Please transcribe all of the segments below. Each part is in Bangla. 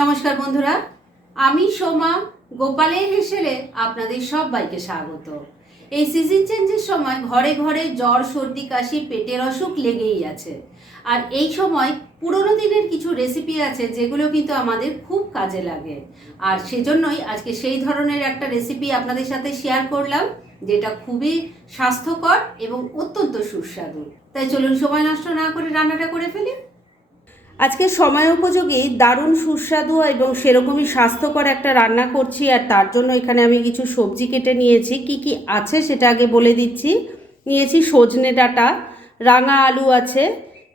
নমস্কার বন্ধুরা, আমি সোমা গোপালের হেসেলে আপনাদের সবাইকে স্বাগত। এই সিজন চেঞ্জের সময় ঘরে ঘরে জ্বর, সর্দি, কাশি, পেটের অসুখ লেগেই আছে। আর এই সময় পুরোনো দিনের কিছু রেসিপি আছে যেগুলো কিন্তু আমাদের খুব কাজে লাগে। আর সেজন্যই আজকে সেই ধরনের একটা রেসিপি আপনাদের সাথে শেয়ার করলাম, যেটা খুবই স্বাস্থ্যকর এবং অত্যন্ত সুস্বাদু। তাই চলুন সময় নষ্ট না করে রান্নাটা করে ফেলি। আজকে সময় উপযোগী দারুণ সুস্বাদু এবং সেরকমই স্বাস্থ্যকর একটা রান্না করছি। আর তার জন্য এখানে আমি কিছু সবজি কেটে নিয়েছি। কি কি আছে সেটা আগে বলে দিচ্ছি। নিয়েছি সজনে ডাঁটা, রাঙা আলু আছে,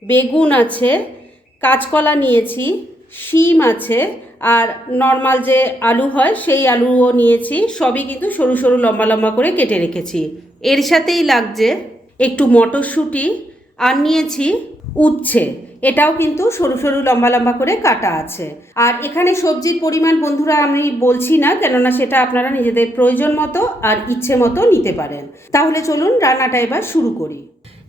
বেগুন আছে, কাঁচকলা নিয়েছি, শিম আছে, আর নর্মাল যে আলু হয় সেই আলুও নিয়েছি। সবই কিন্তু সরু সরু লম্বা লম্বা করে কেটে রেখেছি। এর সাথেই লাগছে একটু মটরশুঁটি, আর নিয়েছি উচ্ছে, এটাও কিন্তু সরু সরু লম্বা লম্বা করে কাটা আছে। আর এখানে সবজির পরিমাণ বন্ধুরা আমি বলছি না, কেননা সেটা আপনারা নিজেদের প্রয়োজন মতো আর ইচ্ছে মতো নিতে পারেন। তাহলে চলুন রান্নাটা এবার শুরু করি।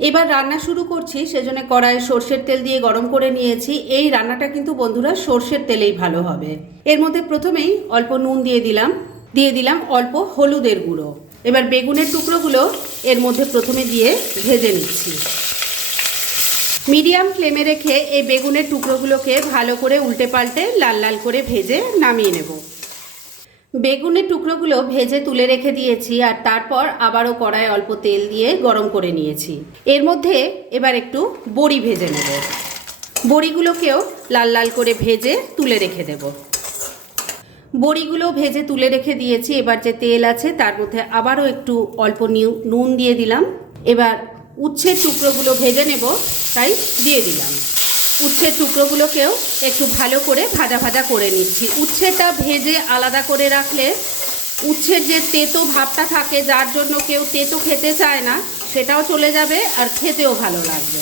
এবার রান্না শুরু করছি, সেজন্য কড়াইয়ে সর্ষের তেল দিয়ে গরম করে নিয়েছি। এই রান্নাটা কিন্তু বন্ধুরা সর্ষের তেলেই ভালো হবে। এর মধ্যে প্রথমেই অল্প নুন দিয়ে দিলাম অল্প হলুদের গুঁড়ো। এবার বেগুনের টুকরোগুলো এর মধ্যে প্রথমে দিয়ে ভেজে নিচ্ছি। মিডিয়াম ফ্লেমে রেখে এই বেগুনের টুকরোগুলোকে ভালো করে উল্টে পাল্টে লাল লাল করে ভেজে নামিয়ে নেব। বেগুনের টুকরোগুলো ভেজে তুলে রেখে দিয়েছি। আর তারপর আবারও কড়ায় অল্প তেল দিয়ে গরম করে নিয়েছি। এর মধ্যে এবার একটু বড়ি ভেজে নেব। বড়িগুলোকেও লাল লাল করে ভেজে তুলে রেখে দেব। বড়িগুলো ভেজে তুলে রেখে দিয়েছি। এবার যে তেল আছে তার মধ্যে আবারও একটু অল্প নুন দিয়ে দিলাম। এবার উচ্ছের টুকরোগুলো ভেজে নেব, তাই দিয়ে দিলাম। উচ্ছের টুকরোগুলোকেও একটু ভালো করে ভাজা ভাজা করে নিচ্ছি। উচ্ছেটা ভেজে আলাদা করে রাখলে উচ্ছের যে তেতো ভাবটা থাকে, যার জন্য কেউ তেতো খেতে চায় না, সেটাও চলে যাবে আর খেতেও ভালো লাগবে।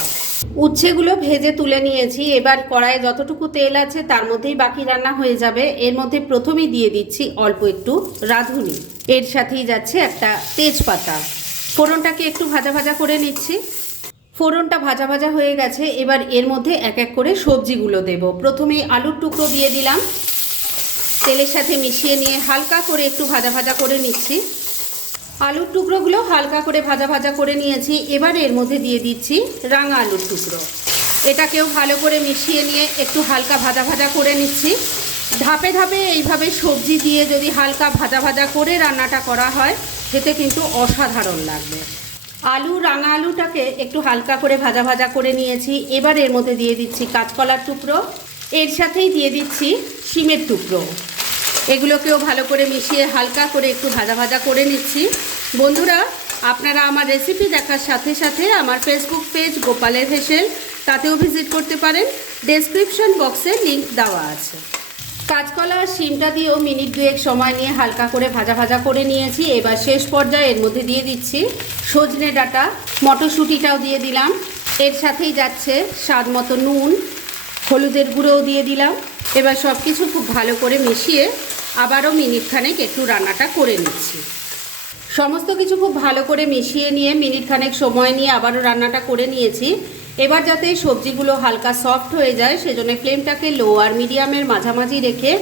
উচ্ছেগুলো ভেজে তুলে নিয়েছি। এবার কড়াইয়ে যতটুকু তেল আছে তার মধ্যেই বাকি রান্না হয়ে যাবে। এর মধ্যে প্রথমেই দিয়ে দিচ্ছি অল্প একটু রাঁধুনি, এর সাথেই যাচ্ছে একটা তেজপাতা। ফোড়নটাকে একটু ভাজা ভাজা করে নিচ্ছি। ফোড়নটা ভাজা ভাজা হয়ে গেছে। এবার এর মধ্যে এক এক করে সবজিগুলো দেব। প্রথমেই আলুর টুকরো দিয়ে দিলাম। তেলের সাথে মিশিয়ে নিয়ে হালকা করে একটু ভাজা ভাজা করে নিচ্ছি। আলুর টুকরোগুলো হালকা করে ভাজা ভাজা করে নিয়েছি। এবার এর মধ্যে দিয়ে দিচ্ছি রাঙা আলুর টুকরো। এটাকেও ভালো করে মিশিয়ে নিয়ে একটু হালকা ভাজা ভাজা করে নিচ্ছি। ধাপে ধাপে এইভাবে সবজি দিয়ে যদি হালকা ভাজা ভাজা করে রান্নাটা করা হয়, খেতে কিন্তু অসাধারণ লাগবে। রাঙা আলুটাকে একটু হালকা করে ভাজা ভাজা করে নিয়েছি। এবার এর মধ্যে দিয়ে দিচ্ছি কাঁচকলার টুকরো, এর সাথেই দিয়ে দিচ্ছি শিমের টুকরো। এগুলোকেও ভালো করে মিশিয়ে হালকা করে একটু ভাজা ভাজা করে নিচ্ছি। বন্ধুরা, আপনারা আমার রেসিপি দেখার সাথে সাথে আমার ফেসবুক পেজ গোপালের হেসেল, তাতেও ভিজিট করতে পারেন। ডেসক্রিপশন বক্সে লিংক দেওয়া আছে। কাঁচকলা আর শিমটা দিয়েও মিনিট দুয়েক সময় নিয়ে হালকা করে ভাজা ভাজা করে নিয়েছি। এবার শেষ পর্যায়ে এর মধ্যে দিয়ে দিচ্ছি সজনে ডাঁটা, মটরশুঁটিটাও দিয়ে দিলাম। এর সাথেই যাচ্ছে স্বাদ মতো নুন, হলুদের গুঁড়োও দিয়ে দিলাম। এবার সব কিছু খুব ভালো করে মিশিয়ে আবারও মিনিট খানেক একটু রান্নাটা করে নিচ্ছি। সমস্ত কিছু খুব ভালো করে মিশিয়ে নিয়ে মিনিট খানেক সময় নিয়ে আবারও রান্নাটা করে নিয়েছি। এবার যাতে সবজিগুলো হালকা সফট হয়ে যায়, সেজন্য ফ্লেমটাকে লো আর মিডিয়ামের মাঝামাঝি রেখে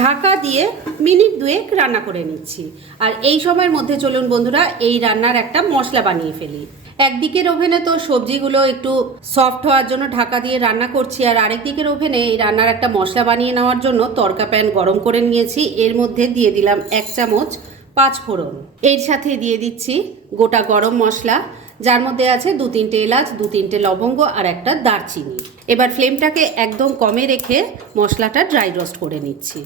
ঢাকা দিয়ে মিনিট দুয়েক রান্না করে নিচ্ছি। আর এই সময়ের মধ্যে চলুন বন্ধুরা এই রান্নার একটা মশলা বানিয়ে ফেলি। একদিকের ওভেনে তো সবজিগুলো একটু সফট হওয়ার জন্য ঢাকা দিয়ে রান্না করছি, আর আরেকদিকের ওভেনে এই রান্নার একটা মশলা বানিয়ে নেওয়ার জন্য তড়কা প্যান গরম করে নিয়েছি। এর মধ্যে দিয়ে দিলাম 1 চামচ 5 ফোড়ন। এর সাথে দিয়ে দিচ্ছি গোটা গরম মশলা, যার মধ্যে আছে 2-3টে এলাচ, 2-3টে লবঙ্গ আর একটা দারচিনি। এবার ফ্লেমটাকে একদম কমে রেখে মশলাটা ড্রাই রোস্ট করে নিচ্ছি।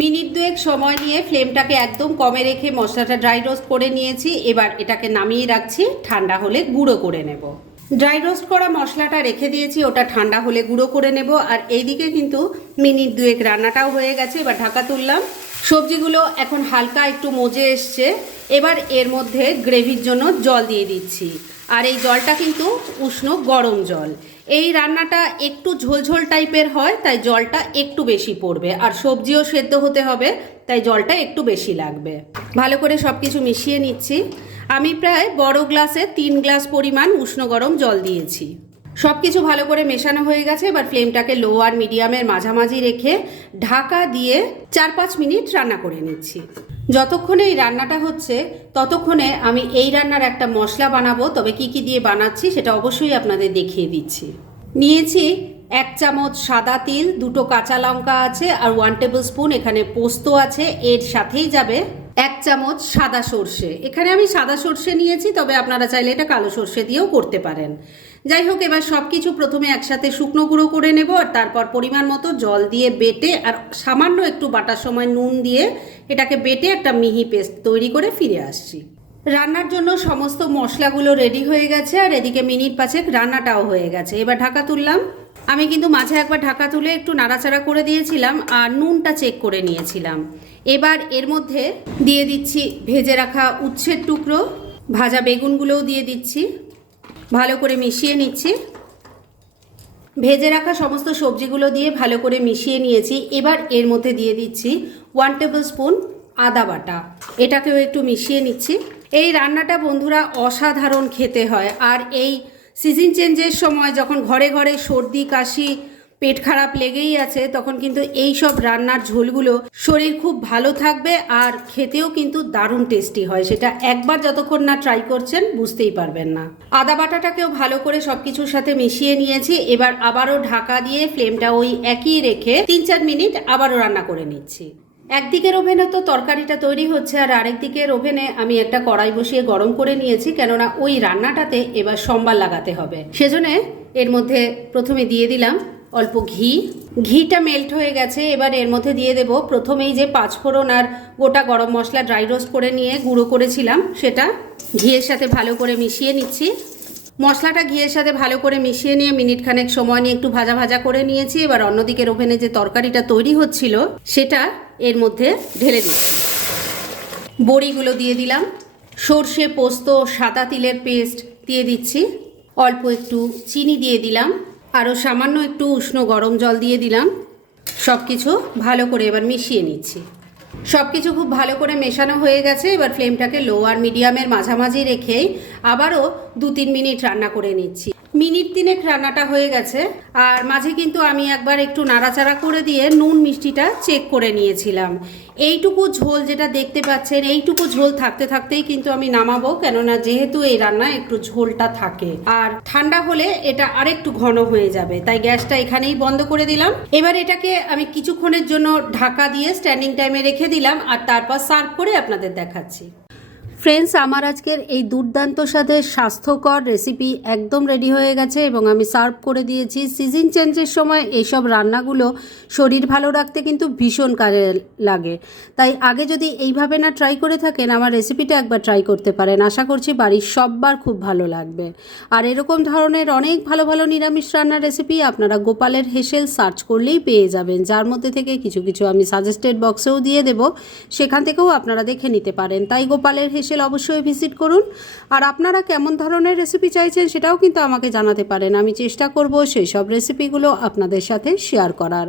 মিনিট দুয়েক সময় নিয়ে ফ্লেমটাকে একদম কমে রেখে মশলাটা ড্রাই রোস্ট করে নিয়েছি। এবার এটাকে নামিয়ে রাখছি, ঠান্ডা হলে গুঁড়ো করে নেব। ড্রাই রোস্ট করা মশলাটা রেখে দিয়েছি, ওটা ঠান্ডা হলে গুঁড়ো করে নেব। আর এইদিকে কিন্তু মিনিট দুয়েক রান্নাটাও হয়ে গেছে। এবার ঢাকা তুললাম। সবজিগুলো এখন হালকা একটু মজে এসছে। এবার এর মধ্যে গ্রেভির জন্য জল দিয়ে দিচ্ছি। আর এই জলটা কিন্তু উষ্ণ গরম জল। এই রান্নাটা একটু ঝোলঝোল টাইপের হয়, তাই জলটা একটু বেশি পড়বে। আর সবজিও সেদ্ধ হতে হবে, তাই জলটা একটু বেশি লাগবে। ভালো করে সব কিছু মিশিয়ে নিচ্ছি। আমি প্রায় বড় গ্লাসে 3 গ্লাস পরিমাণ উষ্ণ গরম জল দিয়েছি। সব কিছু ভালো করে মেশানো হয়ে গেছে। এবার ফ্লেমটাকে লো আর মিডিয়ামের মাঝামাঝি রেখে ঢাকা দিয়ে 4-5 মিনিট রান্না করে নিচ্ছি। যতক্ষণে এই রান্নাটা হচ্ছে ততক্ষণে আমি এই রান্নার একটা মশলা বানাবো, তবে কি কি দিয়ে বানাচ্ছি সেটা অবশ্যই আপনাদের দেখিয়ে দিচ্ছি। নিয়েছি 1 চামচ সাদা তিল, 2টো কাঁচা লঙ্কা আছে আর 1 টেবিল স্পুন এখানে পোস্ত আছে। এর সাথেই যাবে 1 চামচ সাদা সর্ষে। এখানে আমি সাদা সর্ষে নিয়েছি, তবে আপনারা চাইলে এটা কালো সর্ষে দিয়েও করতে পারেন। যাই হোক, এবার সব কিছু প্রথমে একসাথে শুকনো গুঁড়ো করে নেব আর তারপর পরিমাণ মতো জল দিয়ে বেটে আর সামান্য একটু বাটার সময় নুন দিয়ে এটাকে বেটে একটা মিহি পেস্ট তৈরি করে ফিরে আসছি। রান্নার জন্য সমস্ত মশলাগুলো রেডি হয়ে গেছে আর এদিকে মিনিট 5 রান্নাটাও হয়ে গেছে। এবার ঢাকা তুললাম। আমি কিন্তু মাঝে একবার ঢাকা তুলে একটু নাড়াচাড়া করে দিয়েছিলাম আর নুনটা চেক করে নিয়েছিলাম। এবার এর মধ্যে দিয়ে দিচ্ছি ভেজে রাখা উচ্ছের টুকরো, ভাজা বেগুনগুলোও দিয়ে দিচ্ছি, ভালো করে মিশিয়ে নিচ্ছি। ভেজে রাখা সমস্ত সবজিগুলো দিয়ে ভালো করে মিশিয়ে নিয়েছি। এবার এর মধ্যে দিয়ে দিচ্ছি 1 টেবিল স্পুন আদা বাটা, এটাকেও একটু মিশিয়ে নিচ্ছি। এই রান্নাটা বন্ধুরা অসাধারণ খেতে হয়। আর এই সিজন চেঞ্জের সময় যখন ঘরে ঘরে সর্দি কাশি পেট খারাপ লেগেই আছে, তখন কিন্তু এই সব রান্নার ঝোলগুলো শরীর খুব ভালো থাকবে আর খেতেও কিন্তু দারুণ টেস্টি হয়। সেটা একবার যতক্ষণ না ট্রাই করছেন বুঝতেই পারবেন না। আদা বাটাটাকেও ভালো করে সব কিছুর সাথে মিশিয়ে নিয়েছি। এবার আবারও ঢাকা দিয়ে ফ্লেমটা ওই একই রেখে 3-4 মিনিট আবারও রান্না করে নিচ্ছি। একদিকের ওভেনে তো তরকারিটা তৈরি হচ্ছে আর আরেকদিকের ওভেনে আমি একটা কড়াই বসিয়ে গরম করে নিয়েছি, কেননা ওই রান্নাটাতে এবার সম্বার লাগাতে হবে। সেজন্য এর মধ্যে প্রথমে দিয়ে দিলাম অল্প ঘি। ঘিটা মেল্ট হয়ে গেছে। এবার এর মধ্যে দিয়ে দেব প্রথমেই যে 5 ফোড়ন আর গোটা গরম মশলা ড্রাই রোস্ট করে নিয়ে গুঁড়ো করেছিলাম সেটা ঘিয়ের সাথে ভালো করে মিশিয়ে নিচ্ছি। মশলাটা ঘিয়ের সাথে ভালো করে মিশিয়ে নিয়ে মিনিট খানেক সময় নিয়ে একটু ভাজা ভাজা করে নিয়েছি। এবার অন্যদিকের ওভেনে যে তরকারিটা তৈরি হচ্ছিল সেটা এর মধ্যে ঢেলে দিচ্ছি। বড়িগুলো দিয়ে দিলাম, সর্ষে পোস্ত সাদা তিলের পেস্ট দিয়ে দিচ্ছি, অল্প একটু চিনি দিয়ে দিলাম, আরও সামান্য একটু উষ্ণ গরম জল দিয়ে দিলাম। সব কিছু ভালো করে এবার মিশিয়ে নিচ্ছি। সব কিছু খুব ভালো করে মেশানো হয়ে গেছে। এবার ফ্লেমটাকে লো আর মিডিয়ামের মাঝামাঝি রেখেই আবারও 2-3 মিনিট রান্না করে নিচ্ছি। মিনিট 3 রান্নাটা হয়ে গেছে আর মাঝে কিন্তু আমি একবার একটু নাড়াচাড়া করে দিয়ে নুন মিষ্টিটা চেক করে নিয়েছিলাম। এইটুকু ঝোল যেটা দেখতে পাচ্ছেন, এইটুকু ঝোল থাকতে থাকতেই কিন্তু আমি নামাবো, কেননা যেহেতু এই রান্নায় একটু ঝোলটা থাকে আর ঠান্ডা হলে এটা আরেকটু ঘন হয়ে যাবে, তাই গ্যাসটা এখানেই বন্ধ করে দিলাম। এবার এটাকে আমি কিছুক্ষণের জন্য ঢাকা দিয়ে স্ট্যান্ডিং টাইমে রেখে দিলাম আর তারপর সার্ভ করে আপনাদের দেখাচ্ছি। ফ্রেন্ডস, আমার আজকের এই দুর্দান্ত স্বাদের স্বাস্থ্যকর রেসিপি একদম রেডি হয়ে গেছে এবং আমি সার্ভ করে দিয়েছি। সিজন চেঞ্জের সময় এইসব রান্নাগুলো শরীর ভালো রাখতে কিন্তু ভীষণ কাজে লাগে, তাই আগে যদি এইভাবে না ট্রাই করে থাকেন আমার রেসিপিটা একবার ট্রাই করতে পারেন। আশা করছি বাড়ির সববার খুব ভালো লাগবে। আর এরকম ধরনের অনেক ভালো ভালো নিরামিষ রান্নার রেসিপি আপনারা গোপালের হেসেল সার্চ করলেই পেয়ে যাবেন, যার মধ্যে থেকে কিছু কিছু আমি সাজেস্টেড বক্সেও দিয়ে দেব, সেখান থেকেও আপনারা দেখে নিতে পারেন। তাই গোপালের হেসেল অবশ্যই ভিজিট করুন। আর আপনারা কেমন ধরনের রেসিপি চাইছেন সেটাও কিন্তু আমাকে জানাতে পারেন। আমি চেষ্টা করব সেই সব রেসিপিগুলো আপনাদের সাথে শেয়ার করার।